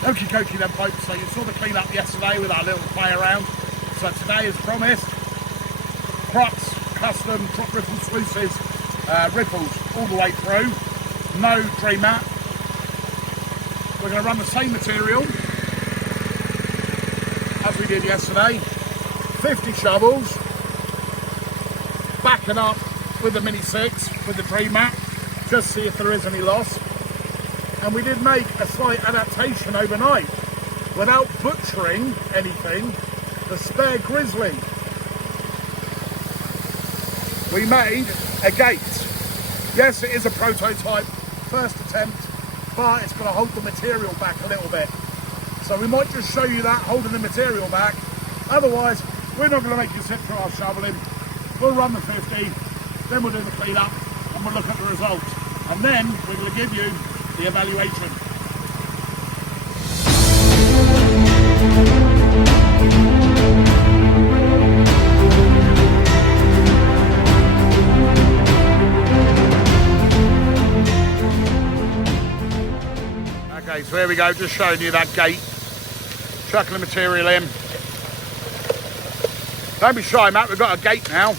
Okie dokie then folks, so you saw the clean up yesterday with our little play around. So today, as promised, Crux custom drop ripple sluices, ripples all the way through, no dream mat. We're going to run the same material as we did yesterday, 50 shovels, backing up with the Mini 6 with the dream mat, just see if there is any loss. And we did make a slight adaptation overnight, without butchering anything, the spare grizzly. We made a gate. Yes, it is a prototype, first attempt, but it's going to hold the material back a little bit. So we might just show you that, holding the material back. Otherwise, we're not going to make you sit through our shoveling. We'll run the 50, then we'll do the clean up, and we'll look at the results. And then we're going to give you the evaluation. Okay, so here we go, just showing you that gate. Chucking the material in. Don't be shy, Matt, we've got a gate now.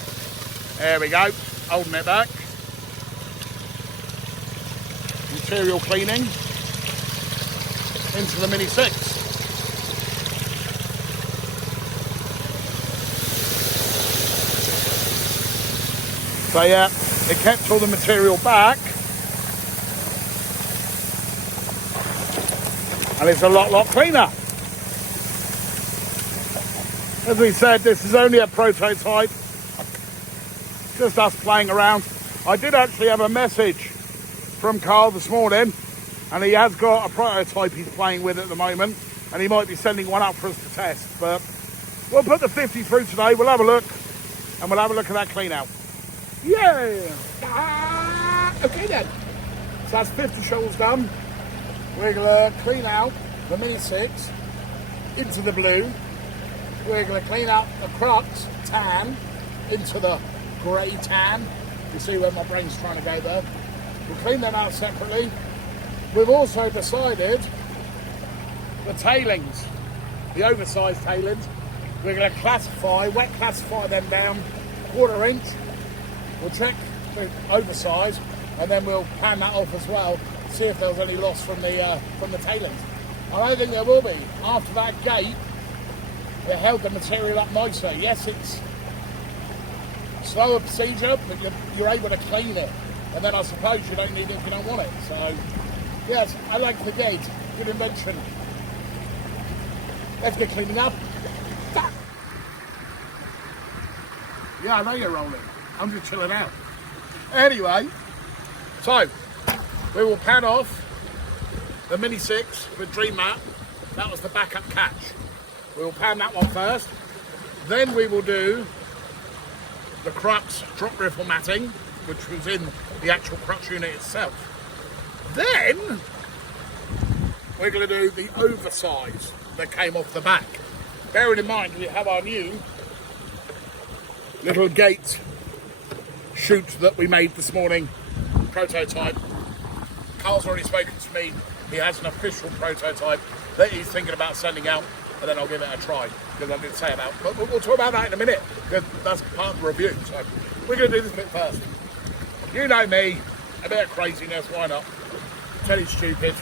There we go, holding it back. Material cleaning into the Mini 6. So yeah, it kept all the material back. And it's a lot cleaner. As we said, this is only a prototype. Just us playing around. I did actually have a message from Carl this morning, and he has got a prototype he's playing with at the moment, and he might be sending one up for us to test. But we'll put the 50 through today, we'll have a look, and we'll have a look at that clean out. Yeah! Okay then. So that's 50 shovels done. We're going to clean out the Mini 6 into the blue. We're going to clean out the Crux tan into the grey tan. You see where my brain's trying to go there. We'll clean them out separately. We've also decided the tailings, the oversized tailings, we're going to classify, wet classify them down 1/4 inch. We'll check the oversize, and then we'll pan that off as well, see if there's any loss from the tailings. I don't think there will be. After that gate, it held the material up nicer. Yes, it's slower procedure, but you're able to clean it. And then I suppose you don't need it if you don't want it. So, yes, I like the gate. Good invention. Let's get cleaning up. Yeah, I know you're rolling. I'm just chilling out. Anyway, so we will pan off the Mini 6 with Dream Mat. That was the backup catch. We will pan that one first. Then we will do the Crux drop ripple matting, which was in the actual Crux unit itself. Then we're going to do the oversize that came off the back. Bearing in mind we have our new little gate chute that we made this morning, prototype. Carl's already spoken to me. He has an official prototype that he's thinking about sending out, and then I'll give it a try, because I did say about, but we'll talk about that in a minute, because that's part of the review. So we're going to do this bit first. You know me, a bit of craziness, why not? Teddy's stupid.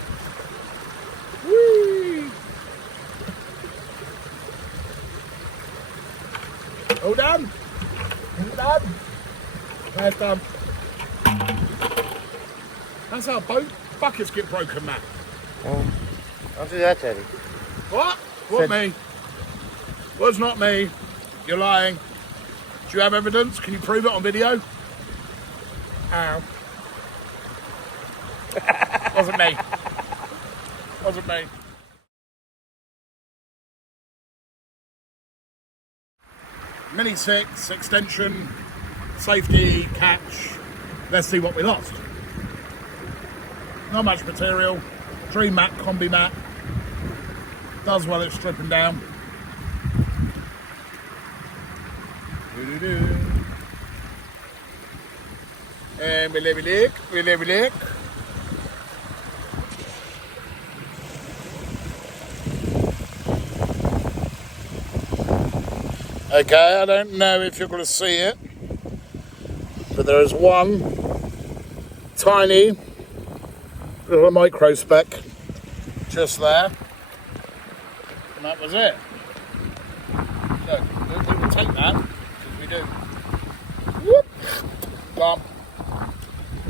Whee! All done? All done? That's done. That's how buckets get broken, Matt. Don't do that, Teddy. What? What, me? Was not me. You're lying. Do you have evidence? Can you prove it on video? Ow. Wasn't me. Wasn't me. Mini 6, extension, safety, catch. Let's see what we lost. Not much material. Dream mat, combi mat. Does well at stripping down. And we'll have a look. Okay, I don't know if you're going to see it, but there is one tiny little micro speck just there, and that was it. So we will take that, because we do. Whoop. Gone.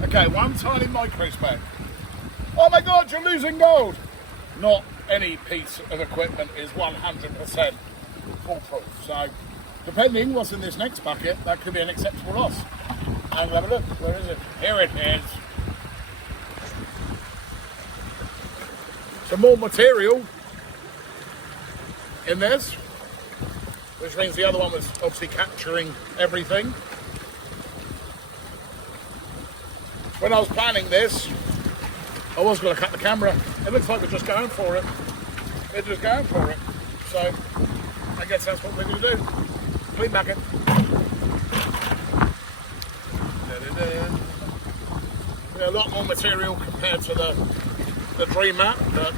Okay, one tiny micro speck. Oh my God, you're losing gold! Not any piece of equipment is 100% foolproof. So, depending what's in this next bucket, that could be an acceptable loss. And have a look. Where is it? Here it is. Some more material in this, which means the other one was obviously capturing everything. When I was planning this, I was going to cut the camera. It looks like we're just going for it. We're just going for it. So, I guess that's what we're going to do. Clean bucket. A lot more material compared to the Dream map, but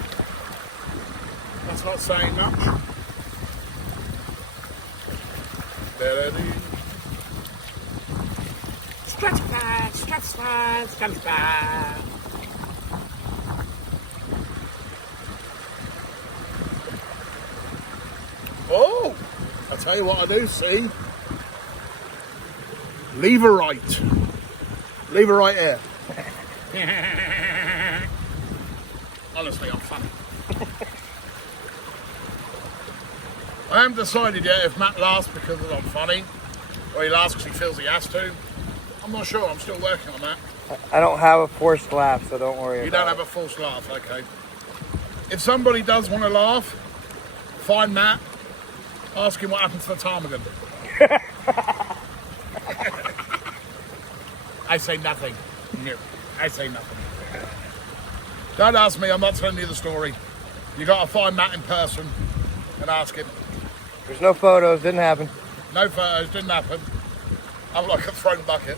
that's not saying much. Stretch back, stretch back, stretch back. Oh, I'll tell you what I do see. Leverite. Leverite here. Honestly, I'm funny. I haven't decided yet if Matt laughs because I'm funny, or he laughs because he feels he has to. I'm not sure, I'm still working on that. I don't have a forced laugh, so don't worry about it. You don't have a forced laugh, okay. If somebody does want to laugh, find Matt, ask him what happened to the ptarmigan. I say nothing. No, I say nothing. Don't ask me, I'm not telling you the story. You got to find Matt in person and ask him. There's no photos, didn't happen. No photos, didn't happen. I'm like a thrown bucket.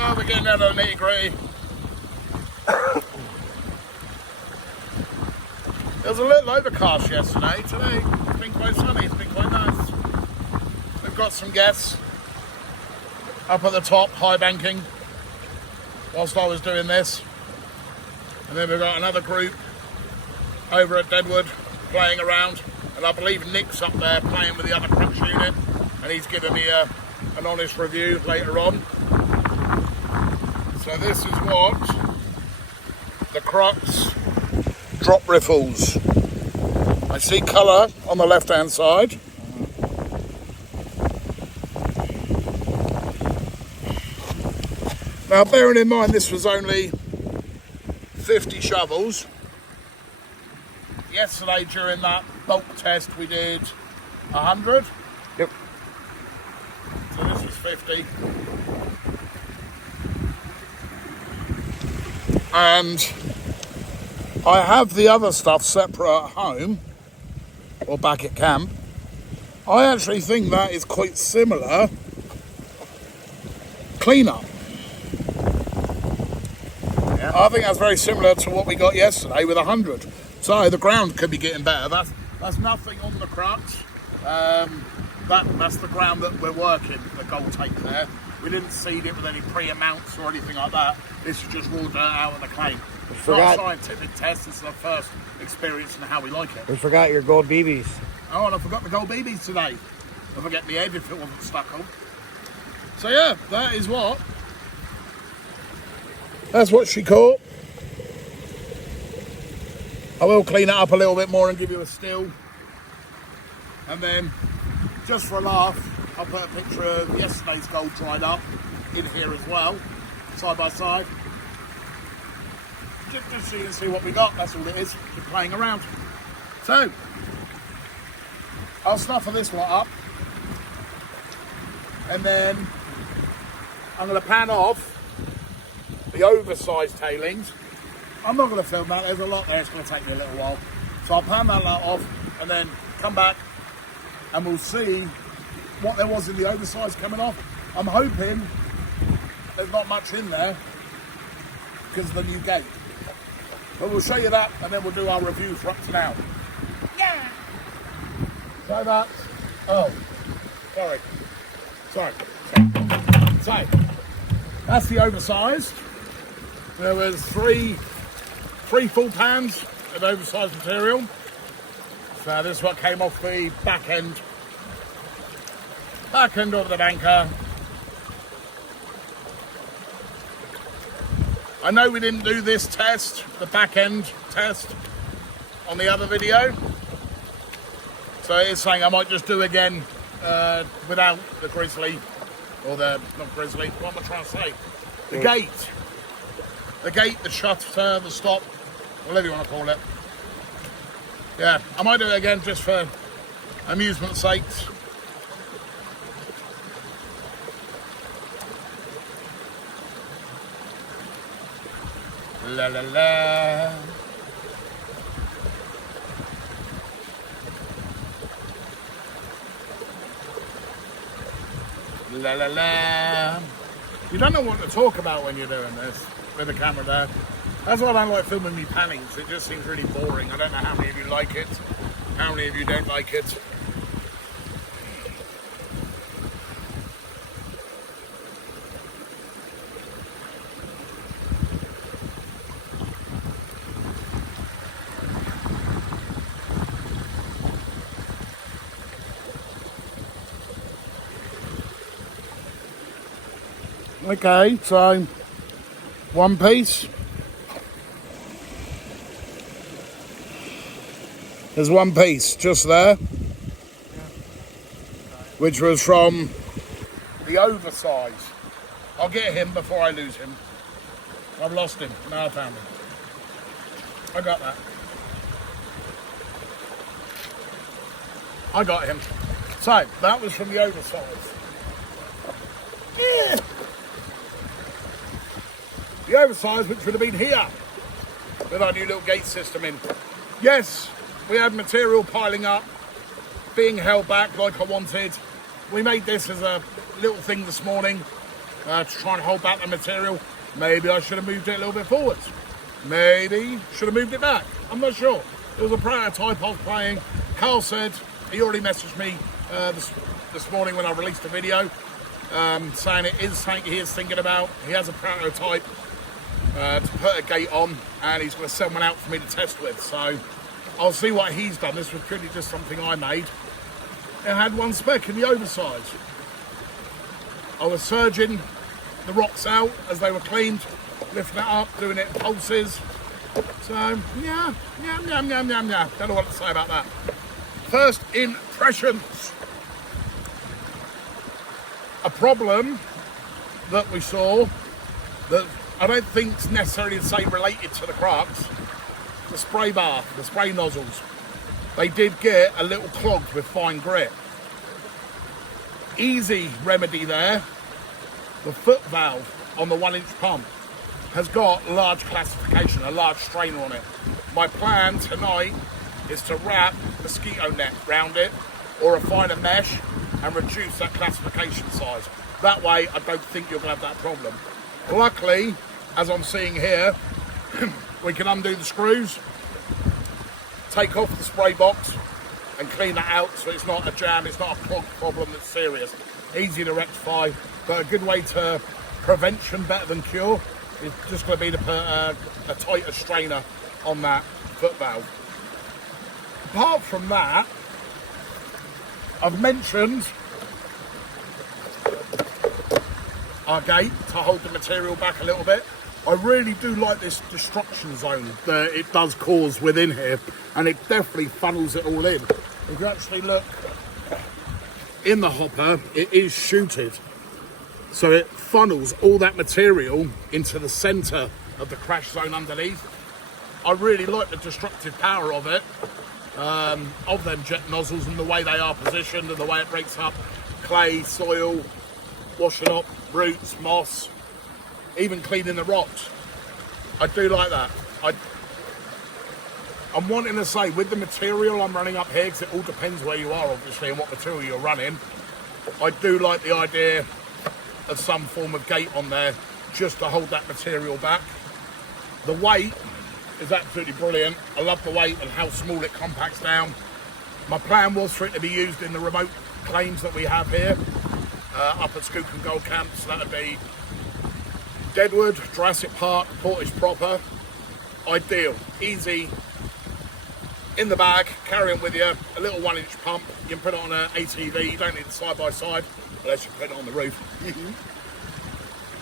Oh, we're getting down to the nitty-gritty. There was a little overcast yesterday. Today, it's been quite sunny. It's been quite nice. We've got some guests up at the top, high banking, whilst I was doing this. And then we've got another group over at Deadwood playing around. And I believe Nick's up there playing with the other Crux unit. And he's giving me an honest review later on. So this is what the Crux drop riffles. I see colour on the left hand side. Now bearing in mind this was only 50 shovels. Yesterday during that bulk test we did 100. Yep. So this is 50. And I have the other stuff separate at home or back at camp. I actually think that is quite similar cleanup. Yeah. I think that's very similar to what we got yesterday with 100. So the ground could be getting better. That's nothing on the Crux. That's the ground that we're working, the gold take there. We didn't seed it with any pre-amounts or anything like that. This is just raw dirt out of the clay. It's not a scientific test, it's the first experience in how we like it. We forgot your gold BBs. Oh, and I forgot the gold BBs today. I'll forget the edge if it wasn't stuck on. So yeah, that is what. That's what she caught. I will clean it up a little bit more and give you a still. And then, just for a laugh, I'll put a picture of yesterday's gold dried up in here as well, side by side. Just so you can see what we got, that's all it is, just playing around. So, I'll stuff this lot up, and then I'm going to pan off the oversized tailings. I'm not going to film that, there's a lot there, it's going to take me a little while. So I'll pan that lot off, and then come back, and we'll see what there was in the oversized coming off. I'm hoping there's not much in there, because of the new gate. But we'll show you that, and then we'll do our review for up to now. Yeah. So that's, oh, sorry. So, that's the oversized. There was three full pans of oversized material. So this is what came off the back end of the banker. I know we didn't do this test, the back end test, on the other video. So it's saying I might just do again without the grizzly, or the, not grizzly, what am I trying to say? The gate. The gate, the shutter, the stop, whatever you want to call it. Yeah, I might do it again just for amusement's sake. La la la. La la la. You don't know what to talk about when you're doing this with the camera there. That's why I don't like filming me pannings. It just seems really boring. I don't know how many of you like it, how many of you don't like it. Okay, so one piece. There's one piece just there, which was from the oversize. I'll get him before I lose him. I've lost him, now I found him. I got that. I got him. So, that was from the oversize. Yeah. The oversize, which would have been here with our new little gate system in. Yes, we had material piling up, being held back like I wanted. We made this as a little thing this morning to try and hold back the material. Maybe I should have moved it a little bit forwards. Maybe should have moved it back. I'm not sure. It was a prototype I was playing. Carl said, he already messaged me this morning when I released the video, saying it is something he is thinking about. He has a prototype to put a gate on, and he's going to send one out for me to test with. So I'll see what he's done. This was purely just something I made. It had one spec in the oversize. I was surging the rocks out as they were cleaned, lifting it up, doing it in pulses. So yeah. Don't know what to say about that. First impressions. A problem that we saw that I don't think is necessarily related to the Crux, the spray bar, the spray nozzles. They did get a little clogged with fine grit. Easy remedy there. The foot valve on the 1-inch pump has got large classification, a large strainer on it. My plan tonight is to wrap mosquito net round it or a finer mesh and reduce that classification size. That way I don't think you're going to have that problem. Luckily, as I'm seeing here, we can undo the screws, take off the spray box and clean that out so it's not a jam, it's not a clog problem that's serious. Easy to rectify, but a good way to prevention better than cure is just going to be to put a tighter strainer on that foot valve. Apart from that, I've mentioned our gate to hold the material back a little bit. I really do like this destruction zone that it does cause within here, and it definitely funnels it all in. If you actually look in the hopper, it is chuted, so it funnels all that material into the centre of the crash zone underneath. I really like the destructive power of it, of them jet nozzles and the way they are positioned and the way it breaks up clay, soil, washing up roots, moss, even cleaning the rocks. I do like that. I'm wanting to say, with the material I'm running up here, because it all depends where you are obviously and what material you're running, I do like the idea of some form of gate on there just to hold that material back. The weight is absolutely brilliant. I love the weight and how small it compacts down. My plan was for it to be used in the remote claims that we have here up at Skookum Gold Camp. So that would be Deadwood, Jurassic Park, Portage Proper. Ideal, easy, in the bag, carry it with you, a little 1-inch pump. You can put it on an ATV, you don't need it side-by-side, unless you put it on the roof.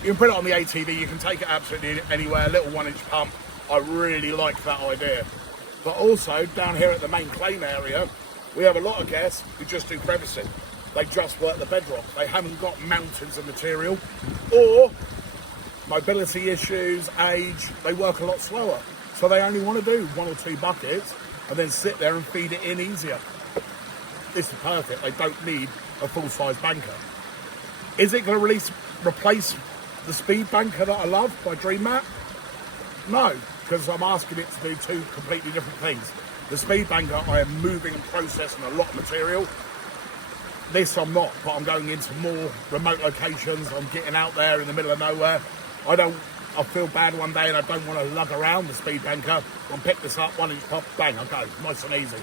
You can put it on the ATV, you can take it absolutely anywhere, a little 1-inch pump. I really like that idea. But also, down here at the main claim area, we have a lot of guests who just do crevicing. They just work the bedrock. They haven't got mountains of material, or mobility issues, age, they work a lot slower. So they only want to do 1 or 2 buckets and then sit there and feed it in easier. This is perfect. They don't need a full-size banker. Is it going to replace the speed banker that I love by Dream Mat? No, because I'm asking it to do 2 completely different things. The speed banker, I am moving and processing a lot of material. This I'm not, but I'm going into more remote locations. I'm getting out there in the middle of nowhere. I feel bad one day and I don't want to lug around the speed banker. I'll pick this up, 1-inch pop, bang, I go, nice and easy.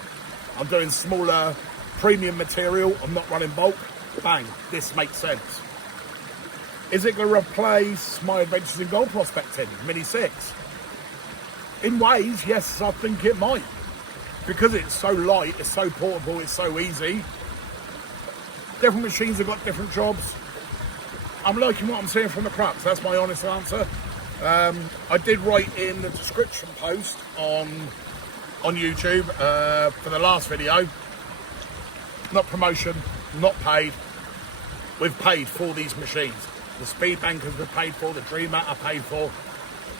I'm doing smaller premium material, I'm not running bulk, bang, this makes sense. Is it going to replace my Adventures in Gold Prospecting, Mini 6? In ways, yes, I think it might. Because it's so light, it's so portable, it's so easy. Different machines have got different jobs. I'm liking what I'm seeing from the Crux, that's my honest answer. I did write in the description post on YouTube for the last video, not promotion, not paid, we've paid for these machines. The speed bankers we've paid for, the Dream Mat I paid for.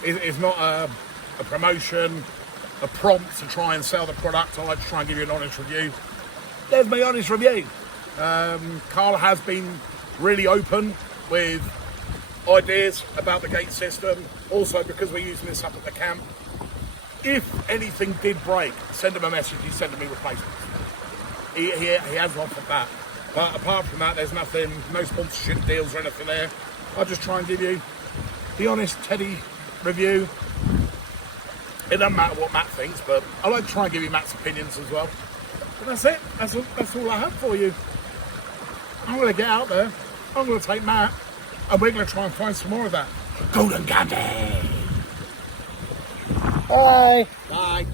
It's not a promotion, a prompt to try and sell the product. I like to try and give you an honest review. There's my honest review. Carl has been really open with ideas about the gate system. Also, because we're using this up at the camp, if anything did break, send him a message, he's sending me replacements. He has offered that. But apart from that, there's nothing, no sponsorship deals or anything there. I'll just try and give you the honest Teddy review. It doesn't matter what Matt thinks, but I like to try and give you Matt's opinions as well. But that's it. That's all I have for you. I'm going to get out there. I'm going to take Matt, and we're going to try and find some more of that golden candy. Bye. Bye.